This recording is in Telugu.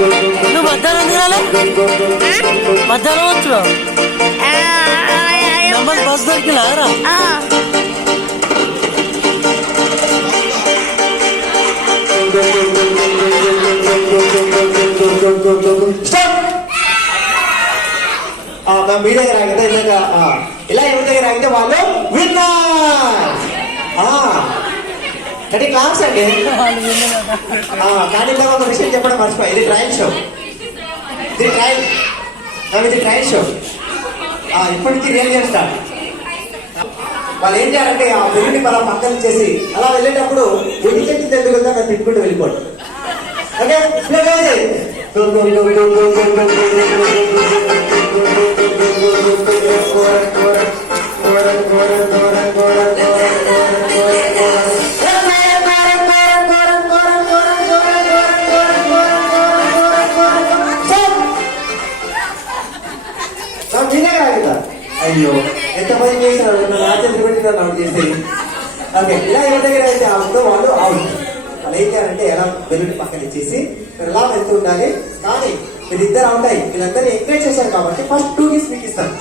నువ్వు మధ్యాహ్నం తినాలి, మధ్యాహ్నం వచ్చు నెంబర్ బస్ దొరికినారా? మీ దగ్గర ఆగితే ఇలా ఎవరి దగ్గర ఆగితే వాళ్ళు విన్నర్. అంటే క్లాస్ అండి. కానీ ఒక విషయం చెప్పడం మర్చిపోయి, ఇది ట్రయల్ షో. ఇది ట్రయల్ షో. ఇప్పటికీ రియల్ చేస్తా. వాళ్ళు ఏం చేయాలంటే ఆ వెలుగుని అలా పక్కన చేసి అలా వెళ్ళేటప్పుడు ఎన్ని చెట్టు ఎందుకు వెళ్తా మేము తిట్టుకుంటూ వెళ్ళిపోండి. ఓకే అయ్యో ఎంత పని చేసినాడు, నా చేతులు పెట్టి నన్ను అవుట్ చేసేది. ఓకే, ఇలా ఎవరి దగ్గర అయితే అవుతుందో వాళ్ళు అవుట్. వాళ్ళు ఏం చేయాలంటే ఎలా బెలూన్ పక్కన ఇచ్చేసి ఎలా వెళ్తూ ఉండాలి. కానీ వీళ్ళిద్దరు అవుట్ అయ్యి వీళ్ళందరినీ ఎంకరేజ్ చేశారు కాబట్టి ఫస్ట్ 2 గిఫ్ట్స్ మీకు ఇస్తాను.